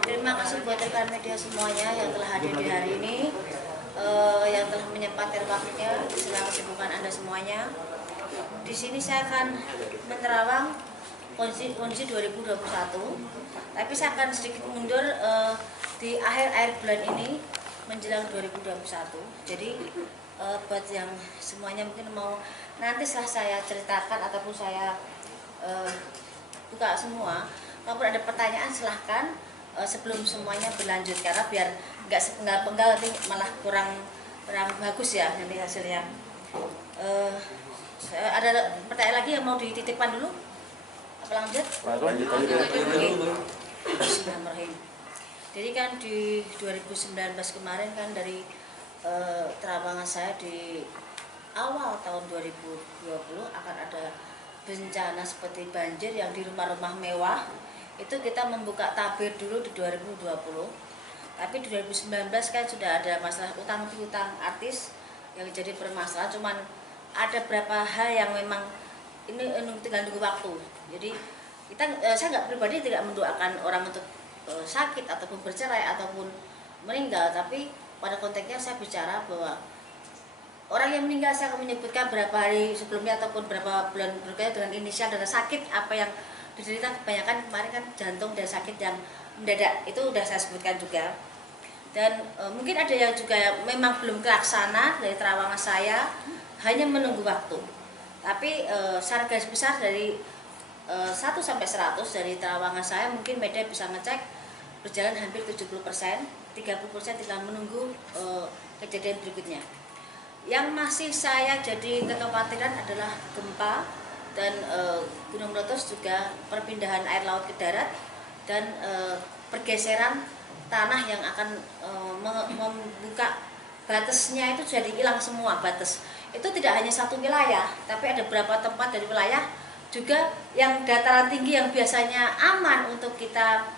Terima kasih buat rekan media semuanya yang telah hadir di hari ini, yang telah menyempatkan waktunya di sela kesibukan Anda semuanya. Di sini saya akan menerawang kondisi 2021, tapi saya akan sedikit mundur di akhir bulan ini menjelang 2021. Jadi buat yang semuanya mungkin mau nanti setelah saya ceritakan ataupun saya buka semua, kalau ada pertanyaan silahkan sebelum semuanya berlanjut, karena biar nggak sepenggal-penggal nanti malah kurang bagus ya nanti hasilnya. Ada pertanyaan lagi yang mau dititipkan dulu? Apa lanjut? Bismillahirrahmanirrahim. Jadi kan di 2019 kemarin kan dari terawangan saya di awal tahun 2020 akan ada bencana seperti banjir yang di rumah-rumah mewah. Itu kita membuka tabir dulu di 2020. Tapi di 2019 kan sudah ada masalah utang piutang artis yang jadi permasalahan. Cuman ada beberapa hal yang memang ini tinggal nunggu waktu. Jadi saya nggak pribadi tidak mendoakan orang untuk sakit ataupun bercerai ataupun meninggal, tapi pada konteksnya saya bicara bahwa orang yang meninggal saya akan menyebutkan berapa hari sebelumnya ataupun berapa bulan berikutnya dengan inisial dan sakit apa yang diderita. Kebanyakan kemarin kan jantung dan sakit yang mendadak, itu sudah saya sebutkan juga. Dan mungkin ada yang juga yang memang belum terlaksana dari terawangan saya, hanya menunggu waktu. Tapi secara garis besar dari 1 sampai 100 dari terawangan saya mungkin media bisa ngecek berjalan hampir 70%, 30% tinggal menunggu kejadian berikutnya. Yang masih saya jadi kekhawatiran adalah gempa dan gunung meletus, juga perpindahan air laut ke darat dan pergeseran tanah yang akan membuka batasnya. Itu jadi hilang semua batas. Itu tidak hanya satu wilayah, tapi ada beberapa tempat dari wilayah juga yang dataran tinggi yang biasanya aman untuk kita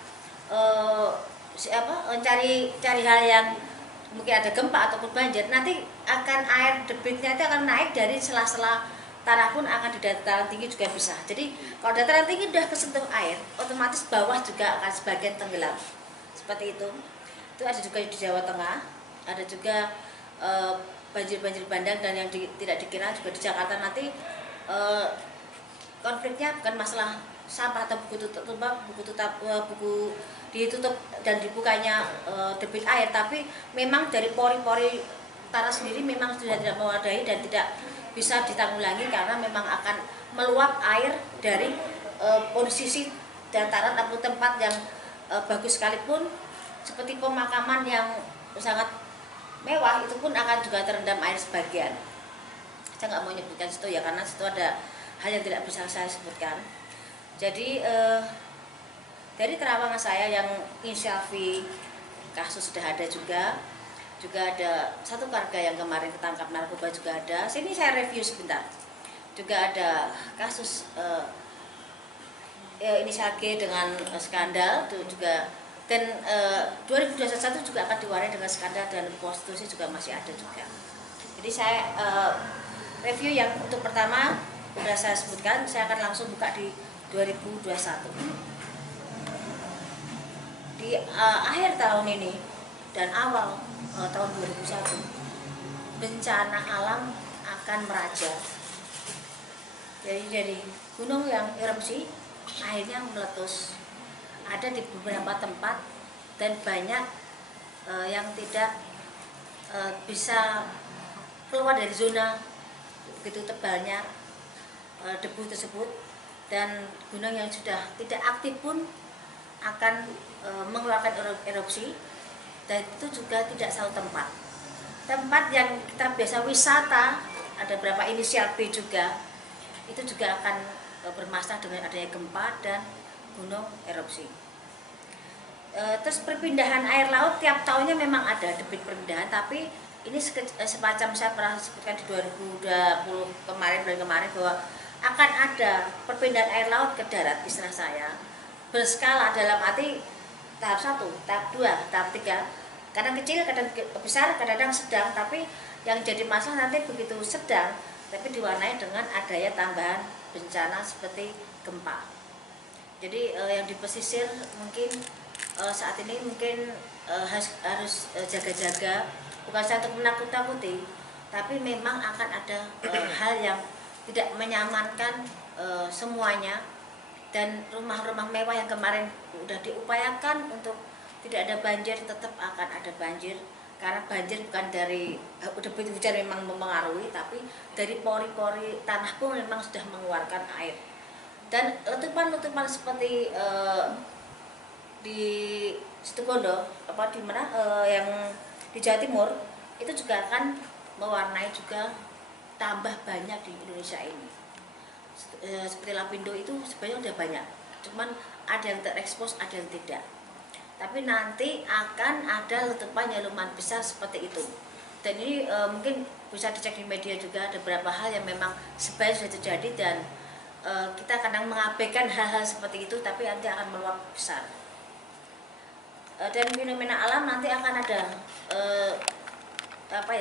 cari hal yang mungkin ada gempa ataupun banjir, nanti akan air debitnya itu akan naik dari sela-sela tanah pun akan di dataran tinggi juga bisa. Jadi kalau dataran tinggi sudah kesentuh air, otomatis bawah juga akan sebagian tenggelam. Seperti itu. Itu ada juga di Jawa Tengah, ada juga banjir-banjir bandang, dan yang tidak dikira juga di Jakarta nanti konfliknya bukan masalah sampah atau buku ditutup dan dibukanya debit air, tapi memang dari pori-pori tanah sendiri memang sudah tidak memadai dan tidak bisa ditanggulangi karena memang akan meluap air dari posisi dataran atau tempat yang bagus sekalipun seperti pemakaman yang sangat mewah, itu pun akan juga terendam air sebagian. Saya nggak mau menyebutkan situ ya, karena situ ada hal yang tidak bisa saya sebutkan. Jadi dari terawangan saya yang inisial V, kasus sudah ada juga ada satu warga yang kemarin ketangkap narkoba juga ada. Sini saya review sebentar. Juga ada kasus inisial G dengan skandal itu juga, dan 2021 juga akan diwarnai dengan skandal dan prostitusi juga masih ada juga. Jadi saya review yang untuk pertama sudah saya sebutkan, saya akan langsung buka di 2021. Di akhir tahun ini dan awal tahun 2001, bencana alam akan meraja. Jadi dari gunung yang erupsi akhirnya meletus, ada di beberapa tempat, dan banyak yang tidak bisa keluar dari zona begitu tebalnya debu tersebut, dan gunung yang sudah tidak aktif pun akan mengeluarkan erupsi, dan itu juga tidak satu tempat yang kita biasa wisata, ada beberapa inisial B juga, itu juga akan bermasalah dengan adanya gempa dan gunung erupsi. Terus perpindahan air laut tiap tahunnya memang ada debit perpindahan, tapi ini semacam saya pernah sebutkan di 2020 bulan kemarin bahwa akan ada perpindahan air laut ke darat, istilah saya berskala, dalam arti tahap 1, tahap 2, tahap 3, kadang kecil, kadang besar, kadang sedang. Tapi yang jadi masalah nanti begitu sedang, tapi diwarnai dengan adanya tambahan bencana seperti gempa. Jadi yang di pesisir mungkin saat ini mungkin harus jaga-jaga, bukan saya untuk menakut-nakuti, tapi memang akan ada hal yang tidak menyamankan semuanya. Dan rumah-rumah mewah yang kemarin udah diupayakan untuk tidak ada banjir, tetap akan ada banjir. Karena banjir bukan dari debit hujan memang mempengaruhi, tapi dari pori-pori tanah pun memang sudah mengeluarkan air. Dan letupan-letupan seperti di Situbondo, di mana yang di Jawa Timur, itu juga akan mewarnai juga tambah banyak di Indonesia ini. Seperti Lapindo itu sebenarnya udah banyak, cuman ada yang terekspos, ada yang tidak. Tapi nanti akan ada letupan yang lumayan besar seperti itu. Dan ini mungkin bisa dicek di media juga, ada beberapa hal yang memang sebenarnya sudah terjadi dan kita kadang mengabaikan hal-hal seperti itu, tapi nanti akan meluap besar. Dan fenomena alam nanti akan ada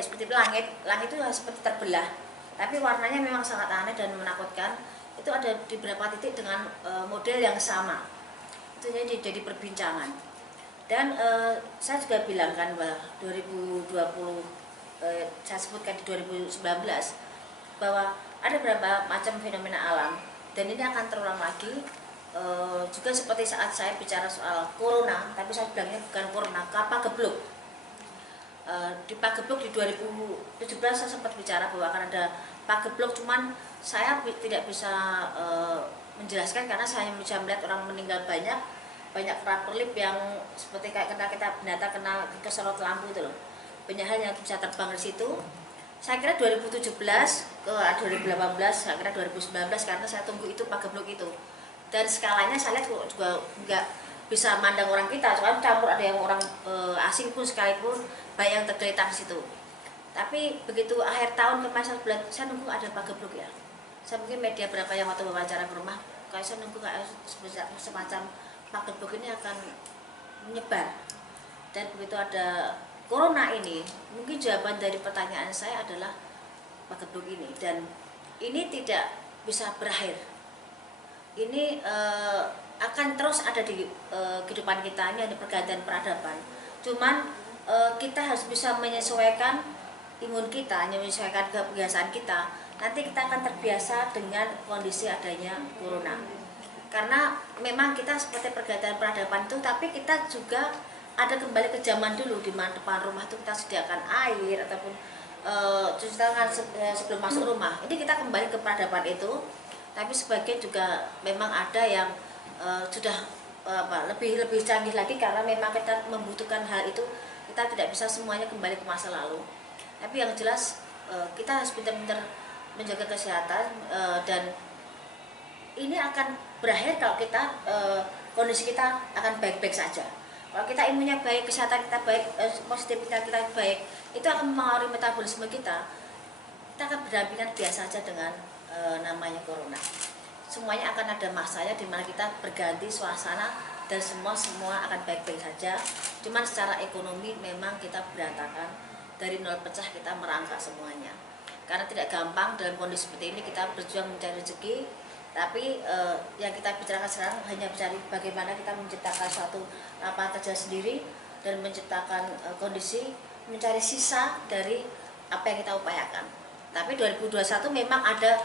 seperti langit itu seperti terbelah, tapi warnanya memang sangat aneh dan menakutkan. Itu ada di beberapa titik dengan model yang sama, itu jadi perbincangan. Dan saya juga bilang kan bahwa 2020 saya sebutkan di 2019 bahwa ada beberapa macam fenomena alam dan ini akan terulang lagi. Juga seperti saat saya bicara soal corona, tapi saya bilangnya bukan corona, Pagebluk. Di Pagebluk di 2017 saya sempat bicara bahwa akan ada Pagebluk, cuman saya tidak bisa menjelaskan karena saya hanya bisa melihat orang meninggal banyak kerap-kerlip yang seperti kayak kita binatang kena keserot lampu itu loh. Banyak hal yang bisa terbang di situ. Saya kira 2017 ke 2018, saya kira 2019 karena saya tunggu itu Pagebluk itu. Dan skalanya saya lihat juga nggak bisa mandang orang kita, soalnya campur ada yang orang asing pun sekalipun banyak yang tergeletak di situ. Tapi begitu akhir tahun kemarin saya nunggu ada Pagebluk ya. Saya mungkin media berapa yang waktu wawancara ke rumah, kayak saya nunggu kayak semacam Pagebluk ini akan menyebar. Dan begitu ada corona ini, mungkin jawaban dari pertanyaan saya adalah Pagebluk ini. Dan ini tidak bisa berakhir. Ini akan terus ada di kehidupan kita, ini ada pergantian peradaban. Cuman kita harus bisa menyesuaikan imun kita, menyesuaikan kebiasaan kita. Nanti kita akan terbiasa dengan kondisi adanya corona. Karena memang kita seperti pergantian peradaban itu, tapi kita juga ada kembali ke zaman dulu di mana depan rumah itu kita sediakan air ataupun cuci tangan sebelum masuk rumah. Ini kita kembali ke peradaban itu, tapi sebagian juga memang ada yang sudah lebih canggih lagi karena memang kita membutuhkan hal itu. Kita tidak bisa semuanya kembali ke masa lalu. Tapi yang jelas kita harus pintar-pintar menjaga kesehatan dan ini akan berakhir kalau kita kondisi kita akan baik-baik saja. Kalau kita imunnya baik, kesehatan kita baik, positivitas kita baik, itu akan mempengaruhi metabolisme kita. Kita akan berdampingan biasa saja dengan namanya corona. Semuanya akan ada masanya di mana kita berganti suasana dan semua akan baik-baik saja. Cuman secara ekonomi memang kita berantakan, dari nol pecah kita merangkak semuanya. Karena tidak gampang dalam kondisi seperti ini kita berjuang mencari rezeki, tapi yang kita bicarakan sekarang hanya mencari bagaimana kita menciptakan suatu lapangan kerja sendiri dan menciptakan kondisi mencari sisa dari apa yang kita upayakan. Tapi 2021 memang ada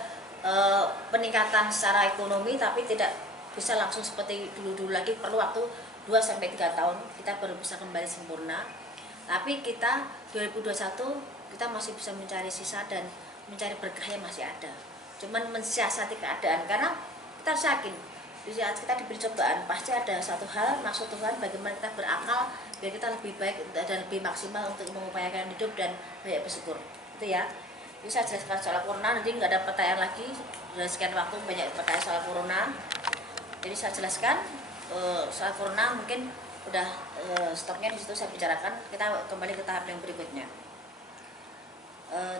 peningkatan secara ekonomi, tapi tidak bisa langsung seperti dulu-dulu lagi, perlu waktu 2-3 tahun kita baru bisa kembali sempurna. Tapi kita 2021 kita masih bisa mencari sisa dan mencari berkah yang masih ada. Cuman mensiasati keadaan, karena kita harus yakin di saat kita diberi cobaan pasti ada satu hal maksud Tuhan bagaimana kita berakal biar kita lebih baik dan lebih maksimal untuk mengupayakan hidup dan banyak bersyukur. Itu ya. Jadi saya jelaskan soal corona, nanti nggak ada pertanyaan lagi. Sudah sekian waktu banyak pertanyaan soal corona. Jadi saya jelaskan soal corona, mungkin udah stopnya di situ saya bicarakan. Kita kembali ke tahap yang berikutnya.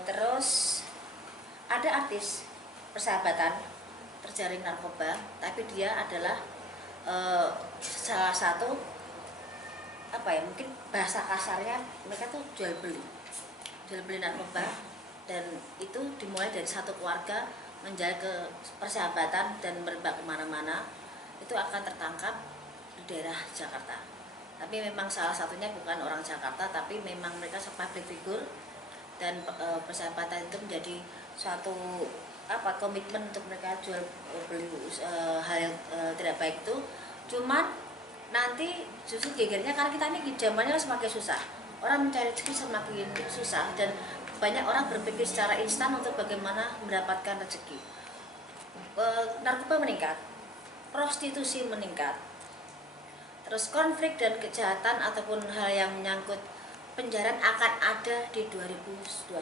Terus ada artis persahabatan terjaring narkoba, tapi dia adalah salah satu mungkin bahasa kasarnya mereka tuh jual beli narkoba, dan itu dimulai dari satu keluarga menjaga ke persahabatan dan merebak kemana-mana. itu akan tertangkap di daerah Jakarta. Tapi memang salah satunya bukan orang Jakarta, tapi memang mereka public figure, dan persahabatan itu menjadi suatu komitmen untuk mereka jual beli hal yang tidak baik itu. Cuman nanti justru gegernya karena kita ini zamannya semakin susah, orang mencari rezeki semakin susah, dan banyak orang berpikir secara instan untuk bagaimana mendapatkan rezeki. Narkoba meningkat, prostitusi meningkat, terus konflik dan kejahatan ataupun hal yang menyangkut penjaraan akan ada di 2021.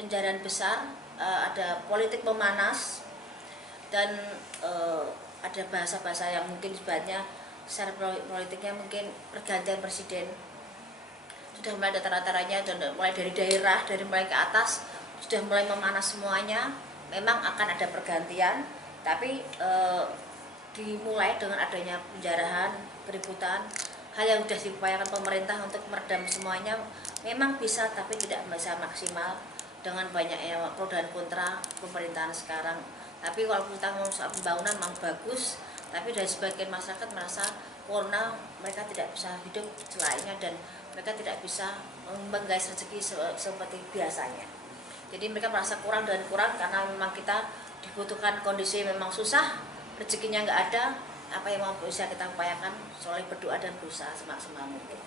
Penjaraan besar, ada politik memanas, dan ada bahasa-bahasa yang mungkin sebenarnya secara politiknya mungkin pergantian presiden sudah mulai ada tanda-tandanya, dan mulai dari daerah, dari mulai ke atas sudah mulai memanas semuanya. Memang akan ada pergantian, tapi dimulai dengan adanya penjarahan, keributan, hal yang sudah diupayakan pemerintah untuk meredam semuanya memang bisa, tapi tidak bisa maksimal dengan banyaknya pro dan kontra pemerintahan sekarang. Tapi kalau kita mau soal pembangunan memang bagus, tapi dari sebagian masyarakat merasa corona mereka tidak bisa hidup selainnya, dan mereka tidak bisa menggais rezeki seperti biasanya. Jadi mereka merasa kurang dan kurang karena memang kita dibutuhkan kondisi memang susah, rezekinya nggak ada, apa yang mau bisa kita upayakan selalu berdoa dan berusaha semaksimal mungkin.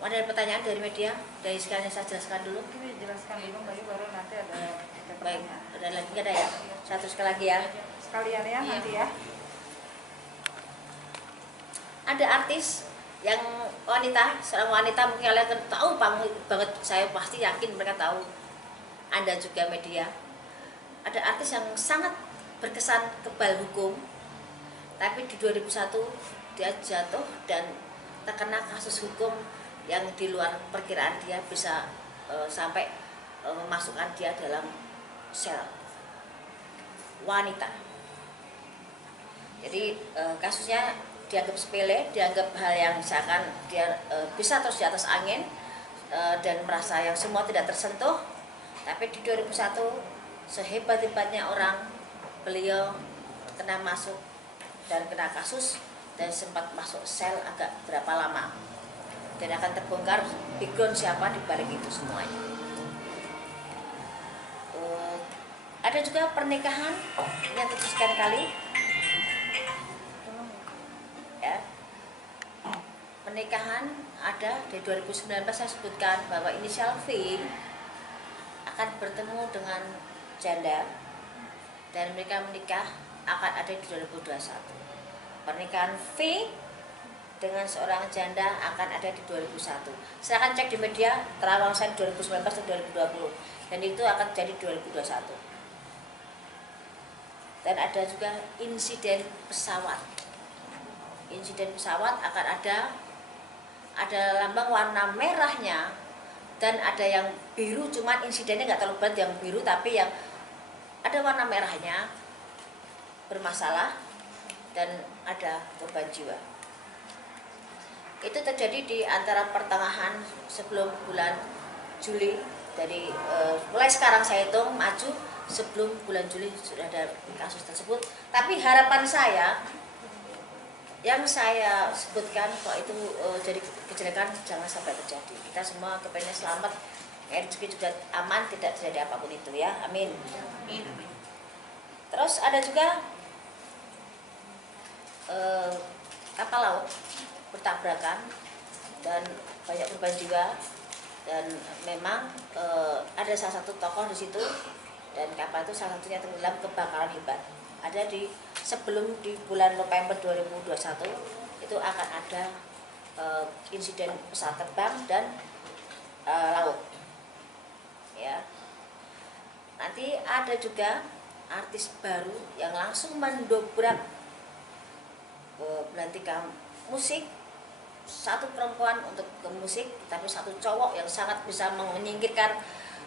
Ada pertanyaan dari media? Dari sekalian saya jelaskan dulu. Ini jelaskan dulu Mbak, baru nanti ada pertanyaan. Baik, ada lagi nggak ada ya? Satu sekali lagi ya. Sekalian ya, nanti ya. Ada artis yang wanita, seorang wanita, mungkin kalian tahu banget, saya pasti yakin mereka tahu, Anda juga media. Ada artis yang sangat berkesan kebal hukum, tapi di 2001 dia jatuh dan terkena kasus hukum yang di luar perkiraan dia, bisa sampai memasukkan dia dalam sel wanita. Jadi kasusnya dianggap sepele, dianggap hal yang misalkan dia bisa terus di atas angin, dan merasa yang semua tidak tersentuh. Tapi di 2001 sehebat-hebatnya orang, beliau kena masuk dan kena kasus, dan sempat masuk sel agak berapa lama, dan akan terbongkar background siapa di balik itu semuanya. Ada juga pernikahan yang terjadi kali ya. Pernikahan ada di 2019, saya sebutkan bahwa inisial V akan bertemu dengan janda dan mereka menikah akan ada di 2021. Pernikahan V dengan seorang janda akan ada di 2001. Silakan cek di media Terawang Sign 2019 atau 2020, dan itu akan jadi 2021. Dan ada juga insiden pesawat. Insiden pesawat akan ada lambang warna merahnya, dan ada yang biru, cuman insidennya nggak terlalu berat yang biru, tapi yang ada warna merahnya bermasalah dan ada korban jiwa. Itu terjadi di antara pertengahan sebelum bulan Juli. Dari mulai sekarang saya hitung maju, sebelum bulan Juli sudah ada kasus tersebut. Tapi harapan saya yang saya sebutkan kok itu jadi kejelekan jangan sampai terjadi. Kita semua kepengen selamat, rezeki juga aman, tidak terjadi apapun itu ya. Amin. Terus ada juga kapal laut bertabrakan dan banyak korban jiwa, dan memang ada salah satu tokoh di situ, dan kapal itu salah satunya tenggelam, kebakaran hebat. Ada sebelum di bulan November 2021 itu akan ada insiden pesawat terbang dan laut ya. Nanti ada juga artis baru yang langsung mendobrak belantikan musik, satu perempuan untuk ke musik, tapi satu cowok yang sangat bisa menyingkirkan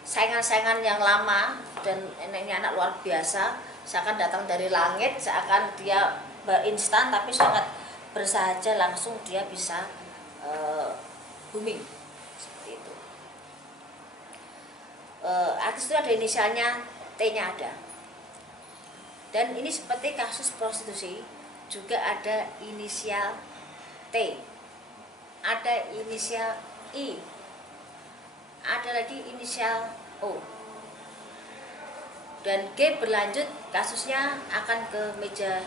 saingan-saingan yang lama, dan ini anak luar biasa, seakan datang dari langit, seakan dia instan, tapi sangat bersahaja, langsung dia bisa booming seperti itu. Artis itu ada inisialnya, T-nya ada, dan ini seperti kasus prostitusi. juga ada inisial T, ada inisial I, ada lagi inisial O. Dan G berlanjut, kasusnya akan ke meja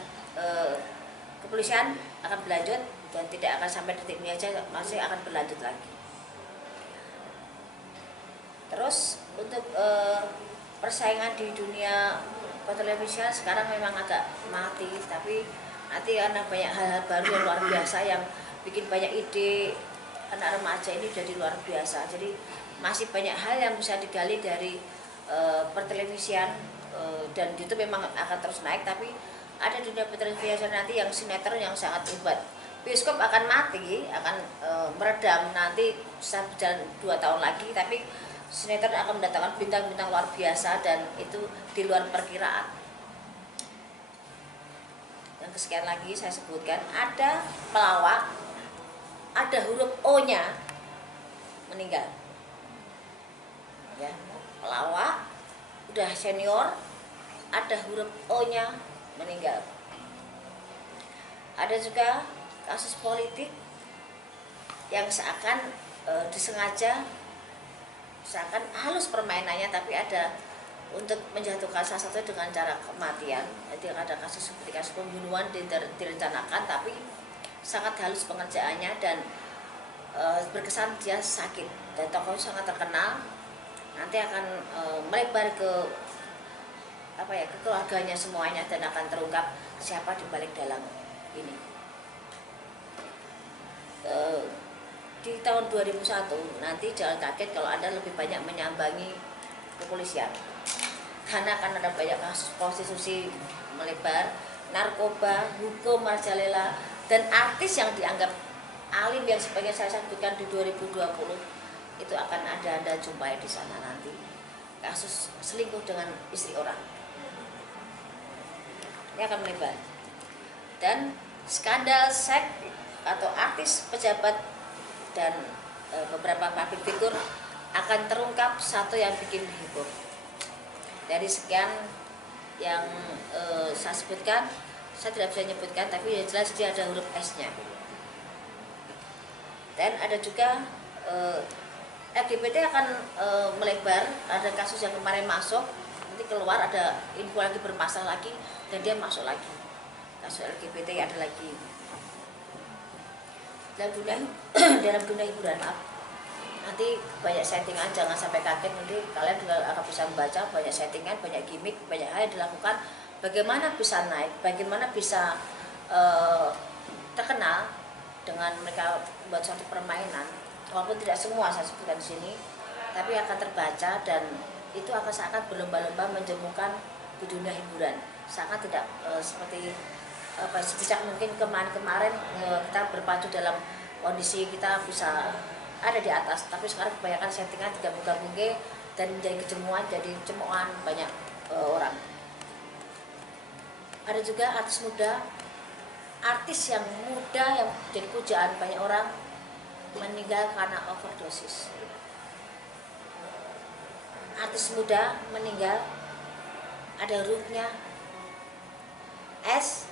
kepolisian, akan berlanjut dan tidak akan sampai detik ini aja, masih akan berlanjut lagi. Terus untuk persaingan di dunia pertelevisian sekarang memang agak mati, tapi nanti karena banyak hal-hal baru yang luar biasa yang bikin banyak ide anak remaja ini jadi luar biasa. Jadi masih banyak hal yang bisa digali dari pertelevisian, dan itu memang akan terus naik. Tapi ada dunia pertelevisian nanti yang sinetron yang sangat hebat. Bioskop akan mati, akan meredam nanti bisa berjalan 2 tahun lagi, tapi sinetron akan mendatangkan bintang-bintang luar biasa dan itu di luar perkiraan. Yang kesekian lagi saya sebutkan, ada pelawak, ada huruf O-nya meninggal. Ya, pelawak udah senior, ada huruf O-nya meninggal. Ada juga kasus politik yang seakan disengaja, seakan halus permainannya, tapi ada untuk menjatuhkan salah satu dengan cara kematian. Jadi ada kasus seperti kasus pembunuhan direncanakan, tapi sangat halus pengerjaannya dan berkesan dia sakit. Dan tokohnya sangat terkenal, nanti akan melebar ke ke keluarganya semuanya dan akan terungkap siapa di balik dalam ini. Di tahun 2001 nanti jangan kaget kalau Anda lebih banyak menyambangi kepolisian, karena akan ada banyak kasus prostitusi melebar, narkoba, hukum merajalela, dan artis yang dianggap alim yang sebagai saya sebutkan di 2020 itu akan ada Anda jumpai di sana nanti. Kasus selingkuh dengan istri orang ini akan melebar, dan skandal seks atau artis, pejabat dan beberapa public figure akan terungkap satu yang bikin heboh. Dari sekian yang saya sebutkan, saya tidak bisa menyebutkan, tapi yang jelas dia ada huruf S-nya. Dan ada juga LGBT akan melebar. Ada kasus yang kemarin masuk, nanti keluar ada info lagi bermasalah lagi, dan dia masuk lagi. Kasus LGBT ada lagi. Dalam dunia hiburan, nanti banyak settingan, jangan sampai kaget. Nanti kalian juga akan bisa membaca banyak settingan, banyak gimmick, banyak hal yang dilakukan. Bagaimana bisa naik, bagaimana bisa terkenal dengan mereka buat suatu permainan. Walaupun tidak semua saya sebutkan di sini, tapi akan terbaca dan itu akan seakan berlomba-lomba menjemukan di dunia hiburan. Seakan tidak seperti sebijak mungkin kemarin kita berpacu dalam kondisi kita bisa ada di atas, tapi sekarang kebanyakan settingan tidak buka-buka dan menjadi kejemuan, jadi cemoan banyak orang. Ada juga artis muda, artis yang muda yang jadi pujaan banyak orang meninggal karena overdosis. Artis muda meninggal, ada hurufnya S,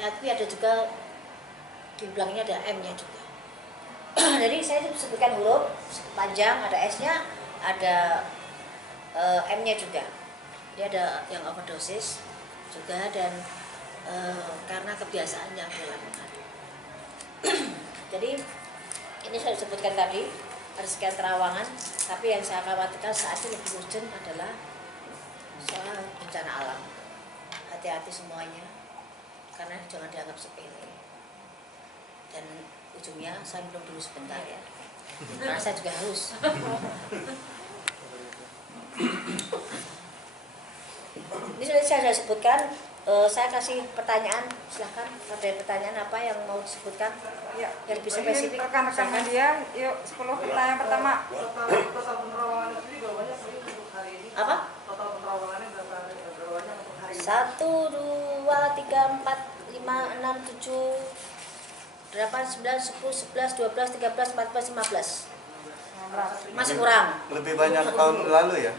tapi ada juga di belakangnya ada M-nya juga. Jadi saya sebutkan huruf panjang, ada S-nya, ada M-nya juga. Dia ada yang overdosis juga, dan karena kebiasaannya dilakukan. Jadi ini saya sebutkan tadi ada sekian terawangan, tapi yang saya khawatirkan saat ini lebih urgent adalah soal bencana alam. Hati-hati semuanya, karena jangan dianggap sepele. Dan ujungnya saya minum dulu sebentar ya, karena saya juga haus. Ini sudah saya sebutkan. Saya kasih pertanyaan, silahkan. Ada pertanyaan apa yang mau disebutkan? Ya, yang lebih spesifik. Rekan-rekan media, yuk 10 pertanyaan pertama. Apa? 1, 2, 3, 4, 5, 6, 7, 8, 9, 10, 11, 12, 13, 14, 15. Masih kurang. Lebih banyak tahun lalu ya?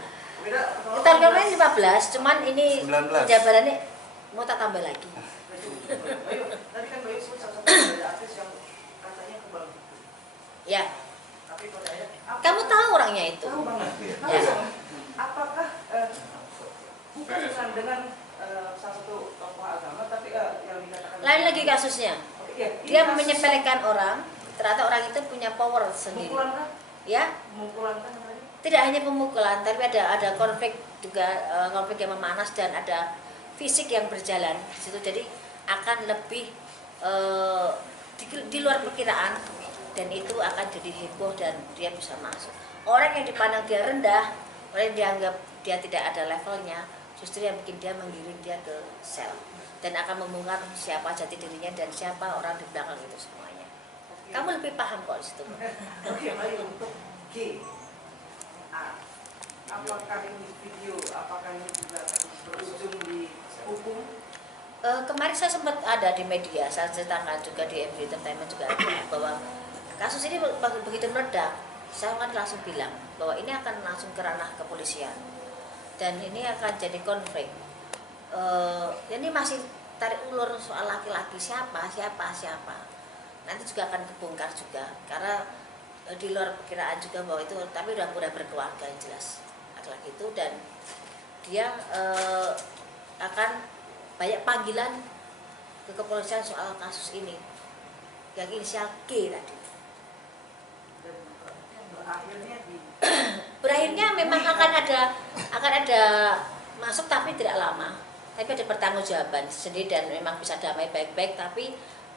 Tahun kemarin 15, cuman ini 19. penjabarannya mau tak tambah lagi. Bayu, tadi kan Bayu sebut salah satu dari artis yang katanya kebal. Ya, Tapi pada akhirnya, kamu tahu orangnya itu. tahu banget. Ya. Apakah bukan dengan salah satu tokoh agama, tapi yang dikatakan Lain lagi kasusnya. Oke, iya, ini Dia kasus menyepelekan orang, ternyata orang itu punya power sendiri. pemukulan kan? Ya, Pemukulan kan tadi? tidak hanya pemukulan, tapi ada konflik juga, konflik yang memanas dan ada fisik yang berjalan di situ. Jadi akan lebih di luar perkiraan, dan itu akan jadi heboh dan dia bisa masuk. Orang yang dipandang dia rendah, orang yang dianggap dia tidak ada levelnya, justru yang bikin dia menggiring dia ke sel dan akan membongkar siapa jati dirinya dan siapa orang di belakang itu semuanya. Kamu lebih paham kok di situ. Oke, baik, untuk G. Apakah ini video, apakah ini juga akan berujung di hukum? Kemarin saya sempat ada di media, saya ceritakan juga di MV Entertainment juga ada, bahwa kasus ini begitu meledak, saya kan langsung bilang bahwa ini akan langsung ke ranah kepolisian dan ini akan jadi konflik. Ini masih tarik ulur soal laki-laki siapa, nanti juga akan kebongkar juga karena di luar perkiraan juga bahwa itu, tapi udah berkeluarga yang jelas laki-laki itu, dan dia akan banyak panggilan ke kepolisian soal kasus ini yang inisial G tadi. Dan berakhirnya di Berakhirnya memang akan ada masuk, tapi tidak lama, tapi ada pertanggungjawaban sendiri dan memang bisa damai baik-baik, tapi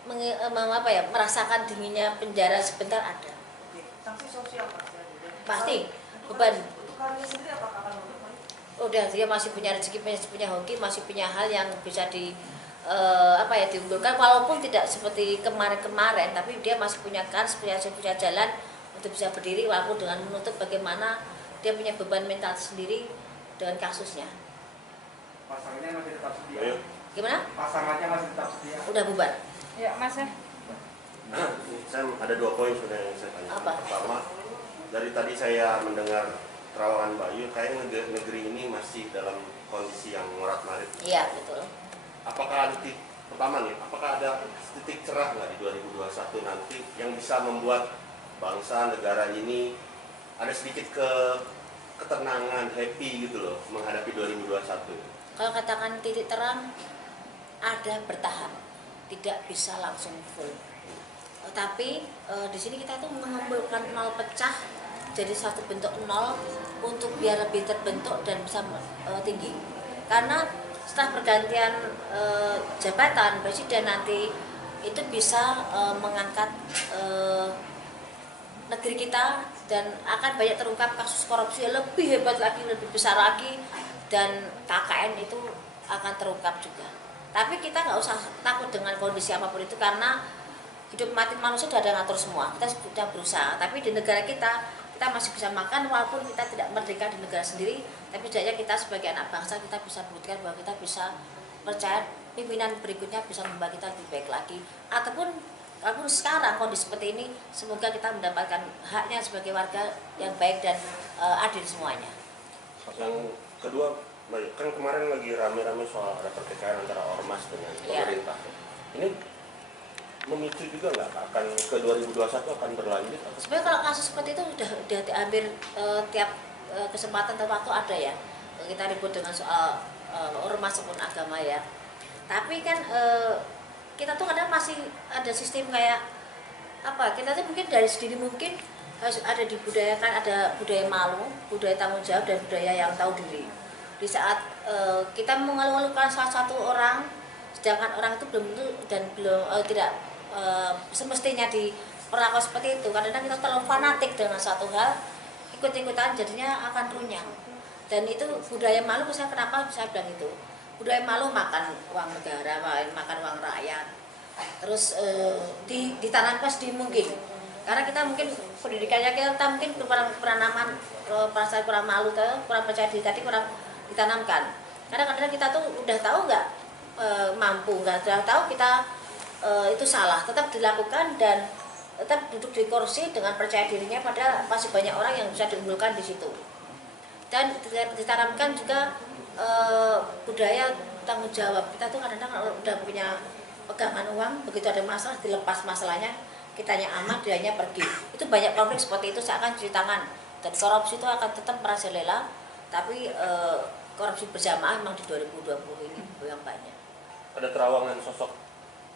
merasakan dinginnya penjara sebentar ada. Oke, sanksi sosial Pasti beban. Untuk karirnya sendiri apakah akan menutup? Udah, dia masih punya rezeki, masih punya hoki, masih punya hal yang bisa diunggulkan, walaupun tidak seperti kemarin-kemarin, tapi dia masih punya kans, punya jalan untuk bisa berdiri, walaupun dengan menutup bagaimana dia punya beban mental sendiri dengan kasusnya. Pasangannya masih tetap setia. Ayo. Gimana? Pasangannya masih tetap setia. Udah bubar. Ya, Mas ya. Saya ada 2 poin sudah yang saya tanya. Apa? Pertama, dari tadi saya mendengar terawangan Bayu, kayak negeri ini masih dalam kondisi yang morat-marit. Iya, betul. Apakah ada apakah ada titik cerah nggak di 2021 nanti yang bisa membuat bangsa negara ini ada sedikit ketenangan, happy gitu loh menghadapi 2021? Kalau katakan titik terang, ada bertahap, tidak bisa langsung full. Tapi di sini kita tuh mengumpulkan nol pecah jadi satu bentuk nol untuk biar lebih terbentuk dan bisa tinggi. Karena setelah pergantian jabatan presiden nanti itu bisa mengangkat negeri kita, dan akan banyak terungkap kasus korupsi yang lebih hebat lagi, lebih besar lagi, dan KKN itu akan terungkap juga. Tapi kita nggak usah takut dengan kondisi apapun itu, karena hidup mati manusia sudah ada ngatur semua. Kita sudah berusaha, tapi di negara kita masih bisa makan walaupun kita tidak merdeka di negara sendiri, tapi setidaknya kita sebagai anak bangsa kita bisa buktikan bahwa kita bisa percaya pimpinan berikutnya bisa membawa kita lebih baik lagi. Ataupun kalaupun sekarang kondisi seperti ini, semoga kita mendapatkan haknya sebagai warga yang baik dan adil semuanya. Yang kedua, kan kemarin lagi rame-rame soal ada pertikaian antara ormas dengan pemerintah. Ini memicu juga nggak akan ke 2021 akan berlanjut? Sebenarnya kalau kasus seperti itu udah hampir tiap kesempatan atau waktu ada ya, kita ribut dengan soal ormas maupun agama ya. Tapi kan kita tuh kadang masih ada sistem kayak apa? Kita tuh mungkin dari sedini mungkin harus ada dibudayakan, ada budaya malu, budaya tanggung jawab, dan budaya yang tahu diri. Di saat kita mengeluh-elukan salah satu orang, sedangkan orang itu tidak semestinya diperlakukan seperti itu. Kadang-kadang kita terlalu fanatik dengan satu hal, ikut-ikutan jadinya akan runyam. Dan itu budaya malu, saya kenapa saya bilang itu? Budaya malu makan uang negara, makan uang rakyat. Terus ditanamkan sedini mungkin. Karena kita mungkin pendidikannya kita mungkin kurang perasaan kurang malu, kurang percaya diri tadi kurang ditanamkan. Karena kadang-kadang kita tuh udah tahu nggak mampu, nggak tahu kita itu salah, tetap dilakukan dan tetap duduk di kursi dengan percaya dirinya, padahal masih banyak orang yang bisa diunggulkan di situ. Dan ditanamkan juga budaya tanggung jawab. Kita tuh kadang-kadang udah punya pegangan uang, begitu ada masalah dilepas masalahnya, kitanya aman, dianya pergi. Itu banyak konflik seperti itu saya akan cuci tangan. Dan korupsi itu akan tetap merajalela, tapi korupsi berjamaah memang di 2020 ini yang banyak. Ada terawangan sosok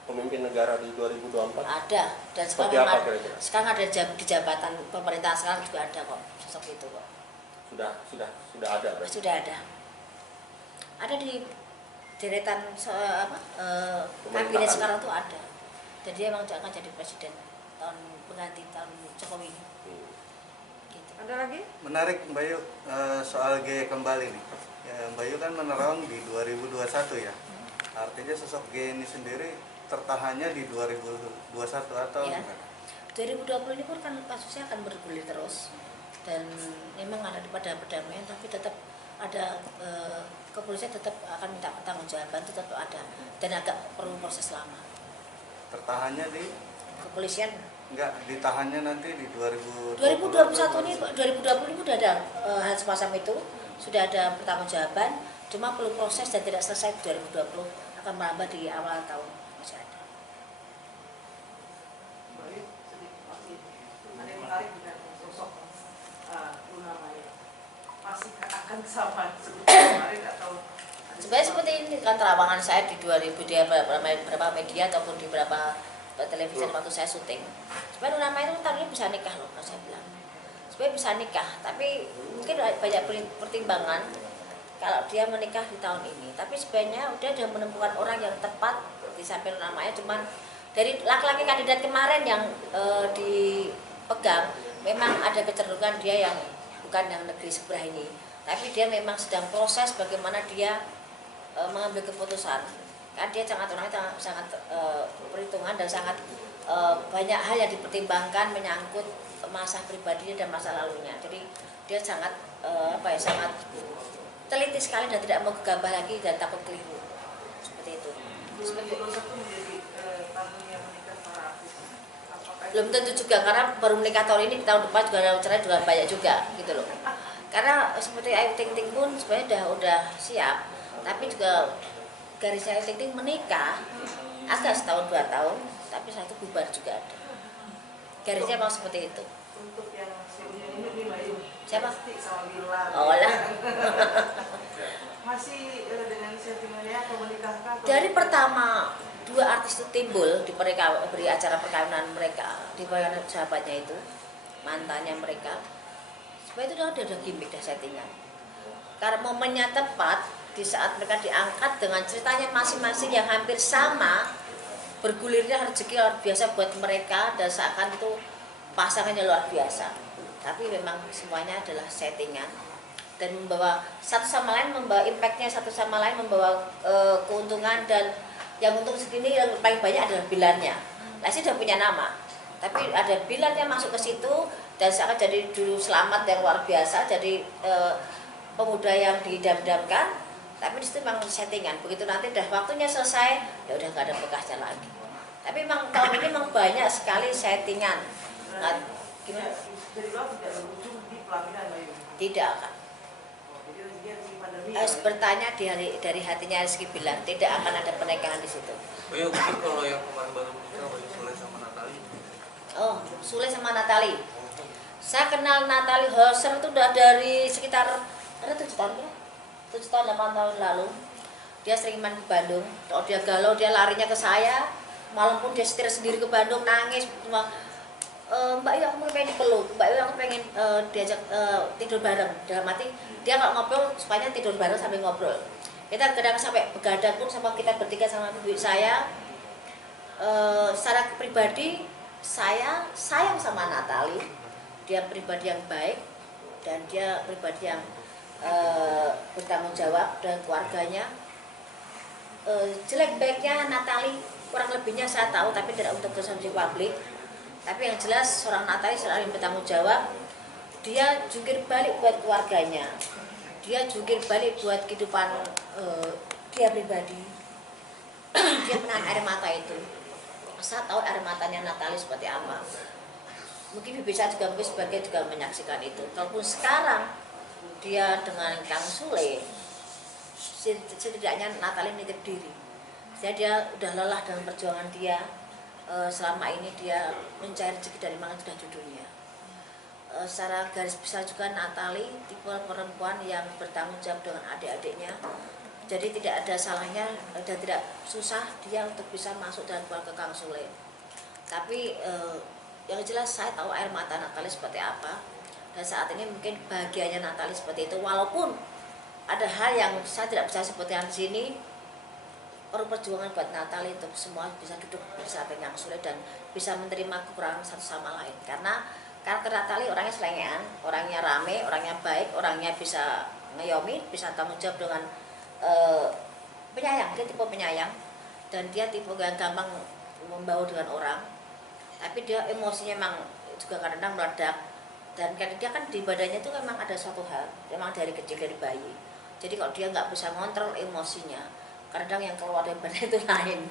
pemimpin negara di 2024? Ada, dan Seperti sekarang apa kira-kira? sekarang ada di jabatan pemerintahan sekarang juga ada kok sosok itu kok. Sudah ada berarti? Sudah ada. Ada di deretan kabinet sekarang tuh ada. Dan dia memang akan jadi presiden tahun pengganti tahun Jokowi. Gitu. Ada lagi? Menarik Mbak Yu, soal G kembali nih. Ya, Mbak Yu kan menerang di 2021 ya. Artinya sosok G ini sendiri tertahannya di 2021 atau Ya. gimana? 2020 ini pun kan kasusnya akan bergulir terus. Dan memang ada pada perdamaian, tapi tetap ada kepolisian tetap akan minta pertanggungjawaban, tetap ada, dan agak perlu proses lama. Tertahannya di Kepolisian enggak ditahannya nanti di 2021 ini 2020 ini sudah ada hal semacam itu, sudah ada pertanggungjawaban, cuma perlu proses dan tidak selesai di 2020, akan merambah di awal tahun masih ada. Baik, sedikit masih ada yang menarik dengan sosok Luna Maya. Masih akan sama seperti kemarin atau Sebenarnya seperti ini kan terawangan saya di 2000 di beberapa media ataupun di beberapa televisi waktu saya syuting. Sebenarnya Luna Maya itu tahun ini bisa nikah loh, kalau saya bilang. Sebenarnya bisa nikah, tapi mungkin banyak pertimbangan kalau dia menikah di tahun ini. Tapi sebenarnya udah menemukan orang yang tepat di samping Luna Maya. Cuman dari laki-laki kandidat kemarin yang dipegang, memang ada kecenderungan dia yang bukan yang negeri sebelah ini. Tapi dia memang sedang proses bagaimana dia mengambil keputusan. Kan dia orangnya sangat perhitungan dan sangat banyak hal yang dipertimbangkan menyangkut masa pribadinya dan masa lalunya. Jadi dia sangat sangat teliti sekali dan tidak mau gegabah lagi dan takut keliru. Seperti itu. 2021 menjadi tahun yang menikah para artis. Apakah Belum tentu juga, karena baru menikah tahun ini, tahun depan juga ada cerai juga banyak juga gitu loh. Karena seperti Ayu Ting Ting pun sebenarnya udah siap, tapi juga garisnya Ayu Ting Ting menikah agak setahun 2 tahun, tapi satu bubar juga ada. Garisnya mau seperti itu. untuk yang sebelumnya ini di Bayu? Siapa? Pasti sama Bila. Oh lah. Masih dengan sentimennya atau menikahkah? Dari pertama 2 artis itu timbul di beri acara perkawinan mereka, di perkawinan sahabatnya itu, mantannya mereka, sebenarnya itu udah ada gimmick, dah settingan. Karena momennya tepat di saat mereka diangkat dengan ceritanya masing-masing yang hampir sama, bergulirnya rezeki luar biasa buat mereka dan seakan itu pasangannya luar biasa. Tapi memang semuanya adalah settingan dan membawa satu sama lain, membawa impactnya satu sama lain, membawa keuntungan, dan yang untung segini yang paling banyak adalah Bilarnya. Lesti sudah punya nama, tapi ada Bilarnya masuk ke situ dan seakan jadi dulu Selamat yang luar biasa, jadi pemuda yang didam-damkan, tapi disitu memang settingan. Begitu nanti udah waktunya selesai, ya udah nggak ada bekasnya lagi. Tapi memang tahun ini memang banyak sekali settingan. Nah, gimana? Dari luar tidak berujung di pelaminan Bayu. Tidak kan? Jadi rezekinya di pandemi. Bertanya dari hatinya Rizky bilang tidak akan ada pernikahan di situ. Bayu, mungkin kalau yang kemarin baru menikah, Bayu Sule sama Natali. Oh, Sule sama Natali. Saya kenal Natali Hoser itu udah dari sekitar 7 tahun ya? 7 tahun 8 tahun lalu. Dia sering main ke Bandung. Kalau dia galau dia larinya ke saya. Malam pun dia setir sendiri ke Bandung, nangis cuma Mbak Yu aku pengen dipeluk, Mbak Yu aku pengen diajak tidur bareng. Dalam arti dia kalau ngobrol supaya tidur bareng sambil ngobrol. Kita kadang sampai begadang pun sama kita bertiga sama ibu saya. Secara pribadi saya sayang sama Natali. Dia pribadi yang baik dan dia pribadi yang bertanggung jawab dan keluarganya. Jelek baiknya Natali kurang lebihnya saya tahu, tapi tidak untuk konsumsi publik. Tapi yang jelas seorang Natali selalu bertanggung jawab. Dia jungkir balik buat keluarganya, dia jungkir balik buat kehidupan dia pribadi. Dia menahan air mata itu. Saya tahu air matanya Natali seperti apa. Mungkin bisa juga mungkin sebagai juga menyaksikan itu. Kalaupun sekarang dia dengan Kang Sule, setidaknya Natali nitip diri. Jadi dia udah lelah dengan perjuangan dia. Selama ini dia mencari rezeki dari mana sudah judulnya. Secara garis besar juga Natali tipe perempuan yang bertanggung jawab dengan adik-adiknya. Jadi tidak ada salahnya dan tidak susah dia untuk bisa masuk dalam keluarga Kang Sule. Tapi yang jelas saya tahu air mata Natali seperti apa. Dan saat ini mungkin bahagianya Natali seperti itu. Walaupun ada hal yang saya tidak bisa sebutkan di sini, perlu perjuangan buat Natali untuk semua bisa duduk bersama Kang Sule dan bisa menerima kekurangan satu sama lain. Karena karakter Natali orangnya selengean, orangnya rame, orangnya baik, orangnya bisa ngayomi, bisa tanggung jawab dengan penyayang. Dia tipe penyayang dan dia tipe yang gampang membaur dengan orang. Tapi dia emosinya memang juga kadang-kadang meledak. Dan karena dia kan di badannya itu memang ada suatu hal, memang dari kecil, dari bayi. Jadi kalau dia nggak bisa ngontrol emosinya, kadang yang keluar dari badan itu lain.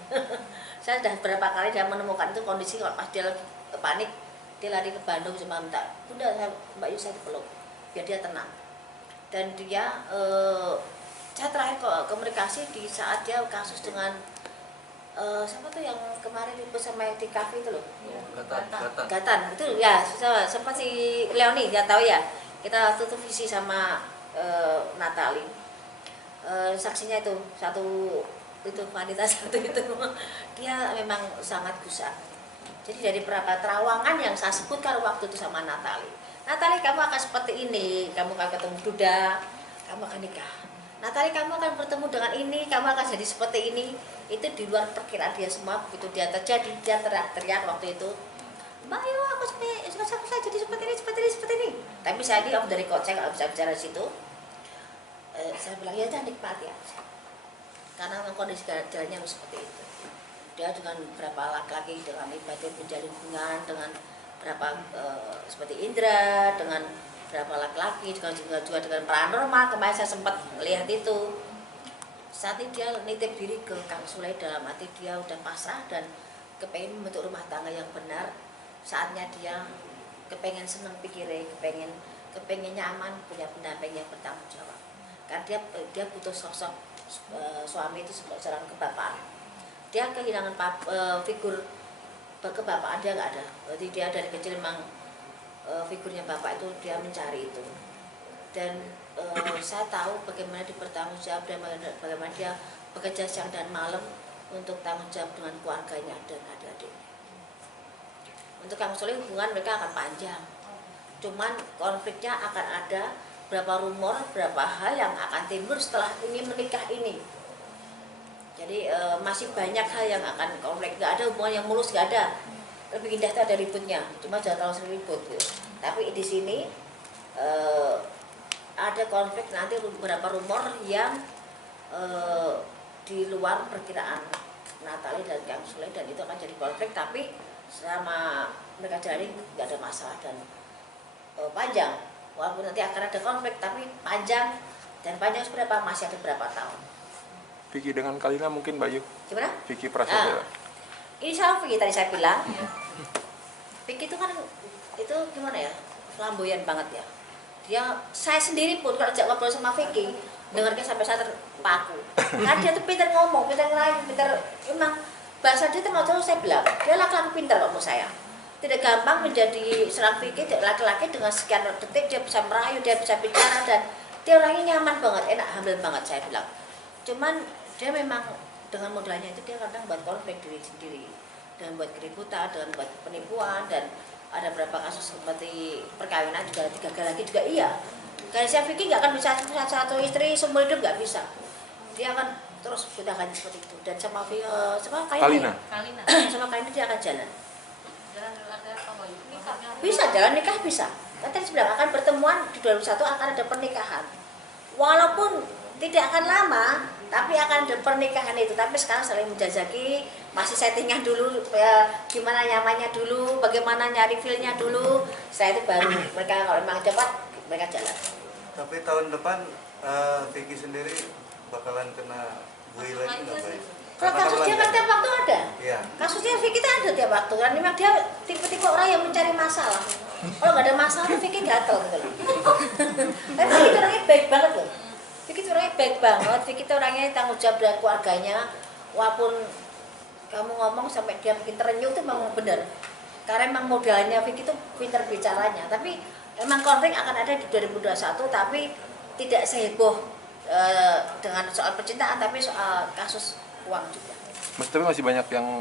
Saya sudah berapa kali dia menemukan itu kondisi kalau pas dia lagi panik, dia lari ke Bandung cuma minta, "Bunda, Mbak Yu saya dipeluk," biar dia tenang. Dan dia, saya terakhir komunikasi di saat dia kasus dengan siapa tuh yang kemarin ribut sama yang di kafe itu loh, Gatan itu ya, sempat si Leoni dia tahu ya, kita tutup visi sama Natali. Saksinya itu satu itu wanita satu itu dia memang sangat gusar. Jadi dari beberapa terawangan yang saya sebutkan waktu itu sama Natali, kamu akan seperti ini, kamu akan ketemu Duda, kamu akan nikah. Natali, kamu akan bertemu dengan ini, kamu akan jadi seperti ini. Itu di luar perkiraan dia semua. Begitu dia terjadi, dia teriak-teriak waktu itu, "Mbak Yu, aku saya jadi seperti ini. Tapi saya ini dari kok saya nggak bisa bicara di situ. Saya bilang ya jangan nikmati aja, karena memang kondisi jalannya seperti itu. Dia dengan berapa laki-laki dengan ibadah menjalin hubungan dengan berapa seperti Indra, dengan berapa laki-laki juga dengan paranormal. Kemarin saya sempat melihat itu. Saat ini dia nitip diri ke Kang Sule dalam arti dia udah pasrah dan kepengen membentuk rumah tangga yang benar. Saatnya dia kepengen seneng pikirnya, kepengen nyaman, punya pendamping yang bertanggung jawab. Karena dia butuh sosok suami itu seorang kebapaan. Dia kehilangan figur kebapaan, dia nggak ada. Berarti dia dari kecil memang figurnya bapak itu dia mencari itu. Dan saya tahu bagaimana dia bertanggung jawab dan bagaimana dia bekerja siang dan malam untuk tanggung jawab dengan keluarganya dan adik-adiknya. Untuk Kang Sule hubungan mereka akan panjang. Cuman konfliknya akan ada, berapa rumor, berapa hal yang akan timbul setelah ini menikah ini. Jadi masih banyak hal yang akan konflik. Gak ada hubungan yang mulus, gak ada. Lebih indah itu ada ributnya, cuma jangan terlalu sering ribut gitu. Tapi di sini ada konflik nanti beberapa rumor yang di luar perkiraan Natali dan Kang Sule, dan itu akan jadi konflik. Tapi selama mereka jalani nggak ada masalah dan panjang. Walaupun nanti akan ada konflik, tapi panjang, dan panjang seberapa, masih ada berapa tahun. Vicky dengan Kalina mungkin Mbak Yu? Gimana? Vicky Prasetya. Ini sama Vicky tadi saya bilang. Vicky itu kan, itu gimana ya, flamboyan banget ya. Saya sendiri pun kalau ngobrol sama Vicky, dengarnya sampai saya terpaku. Karena dia tuh pintar ngomong, pintar ngelain, emang bahasa dia tuh mau tahu, saya bilang, dia laki-laki pintar kok menurut saya. Tidak gampang menjadi seorang Vicky, laki-laki dengan sekian detik dia bisa merayu, dia bisa bicara, dan dia orangnya nyaman banget, enak, humble banget saya bilang. Cuman dia memang dengan modalnya itu dia kadang buat konflik diri sendiri, dan buat keributan, dan buat penipuan, dan ada beberapa kasus seperti perkawinan juga gagal lagi juga iya. Karena saya Vicky nggak akan bisa satu istri seumur hidup, nggak bisa. Dia akan terus bertahan seperti itu. Dan sama Kalina sama Kalina dia akan jalan. Bisa jalan nikah bisa. Kan tadi bilang akan pertemuan di 2001 akan ada pernikahan. Walaupun tidak akan lama, tapi akan ada pernikahan itu. Tapi sekarang saling menjajaki, masih settingan dulu, gimana nyamannya dulu, bagaimana nyari feel-nya dulu. Setelah itu baru mereka kalau memang cepat mereka jalan. Tapi tahun depan Vicky sendiri bakalan kena bully lagi nggak baik? Kalau kasus dia kan tiap waktu ada. Iya. Kasusnya Vicky itu ada tiap waktu. Kan memang dia tipe-tipe orang yang mencari masalah. Kalau nggak ada masalah, Vicky gatel gitu loh. Tapi Vicky orangnya baik banget loh. Vicky itu orangnya baik banget. Vicky itu orangnya tanggung jawab dengan keluarganya. walaupun kamu ngomong sampai dia bikin terenyuh itu memang benar. Karena memang modalnya Vicky itu pintar bicaranya. Tapi memang konflik akan ada di 2021, tapi tidak seheboh dengan soal percintaan, tapi soal kasus uang juga. Mas, tapi masih banyak yang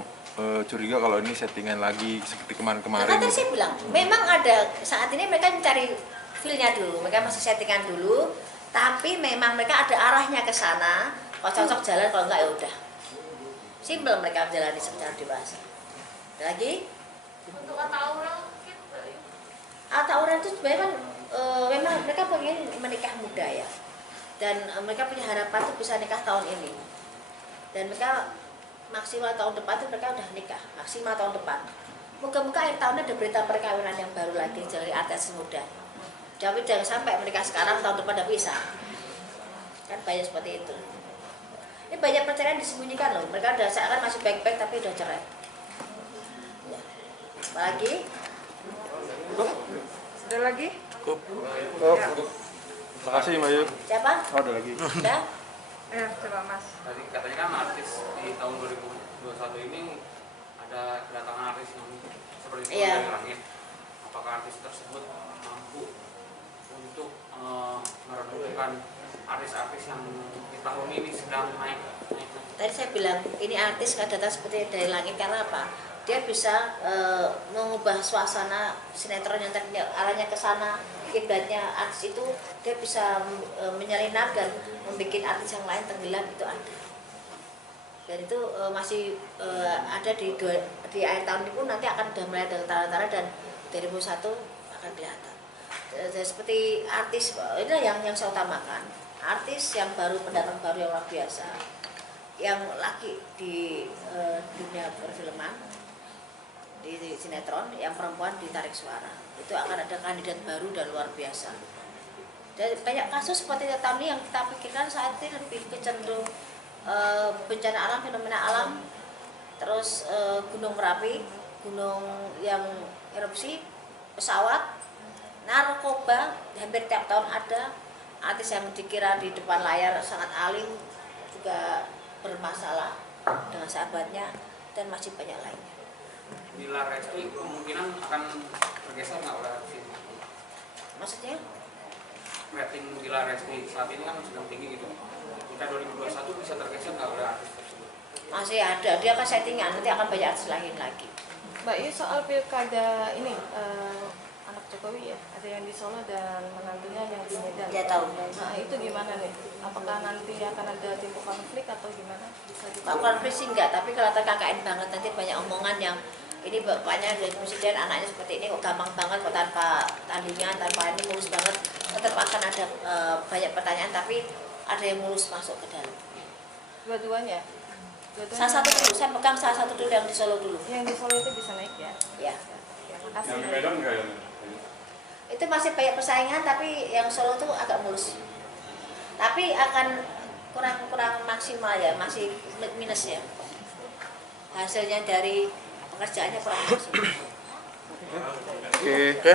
curiga kalau ini settingan lagi seperti kemarin-kemarin. Kan tadi saya bilang, memang ada saat ini mereka mencari feel-nya dulu, mereka masih settingan dulu, tapi memang mereka ada arahnya ke sana. Kalau cocok jalan, kalau enggak ya udah. Simpel mereka menjalani secara dewasa. Ada lagi? Untuk Ataura mungkin Ataura itu sebenarnya kan memang mereka pengen menikah muda ya. Dan mereka punya harapan tuh bisa nikah tahun ini. Dan mereka maksimal tahun depan tuh mereka udah nikah, maksimal tahun depan. Moga-moga akhir tahun ada berita perkawinan yang baru lagi dari artis muda. Tapi jangan sampai menikah sekarang tahun depan udah bisa. Kan banyak seperti itu. Ini banyak perceraian disembunyikan loh. Mereka udah seakan masih baik-baik tapi udah cerai. Ya. Apalagi? Sudah lagi? Cukup. Ya. Terima kasih Mbak Yu. Siapa? Oh, ada lagi. Udah? Ya, coba Mas. Tadi katanya kan artis di tahun 2021 ini ada kedatangan artis yang seperti itu Iya. dari langit. Apakah artis tersebut mampu untuk meredupkan artis-artis yang di tahun ini sedang naik? Tadi saya bilang ini artis nggak datang seperti dari langit karena apa? Dia bisa mengubah suasana sinetron yang tadinya arahnya ke sana, kiblatnya artis itu dia bisa menyelinap dan membuat artis yang lain tenggelam, itu ada. Dan itu masih ada di akhir tahun ini pun nanti akan sudah mulai ada tanda-tanda dan 2001 akan kelihatan. Jadi seperti artis ini yang saya utamakan, artis yang baru, pendatang baru yang luar biasa, yang laki di dunia perfilman, di sinetron, yang perempuan ditarik suara, itu akan ada kandidat baru dan luar biasa. Dan banyak kasus seperti tahun ini yang kita pikirkan saat ini lebih cenderung bencana alam, fenomena alam, terus gunung Merapi, gunung yang erupsi, pesawat, narkoba, hampir tiap tahun ada. Artis yang dikira di depan layar sangat alim juga bermasalah dengan sahabatnya, dan masih banyak lainnya. Bila Resti kemungkinan akan bergeser nggak oleh artis ini? Maksudnya? Rating Bila Resti saat ini kan sedang tinggi gitu. Jika 2021 bisa tergeser nggak oleh artis tersebut? Masih ada, dia akan settingan, nanti akan banyak artis lain lagi. Mbak Yu, soal pilkada ini anak Jokowi ya, ada yang di Solo dan menantunya yang di Medan. Dia tahu. Nah itu gimana nih? Apakah nanti akan ada timbul konflik atau gimana? Bisa Kalau konflik sih enggak, tapi kalau KKN banget nanti banyak omongan yang ini bapaknya dari presiden, anaknya seperti ini kok gampang banget kok tanpa tandingan, tanpa ini mulus banget. Tetap akan ada banyak pertanyaan, tapi ada yang mulus masuk ke dalam. Dua-duanya? Salah satu dulu, saya pegang salah satu dulu yang di Solo dulu. Yang di Solo itu bisa naik ya? Ya. Ya, makasih. Yang di Medan enggak ya? Itu masih banyak persaingan, tapi yang Solo tuh agak mulus. Tapi akan kurang maksimal ya, masih minus ya. Hasilnya dari pekerjaannya kurang maksimal. Oke.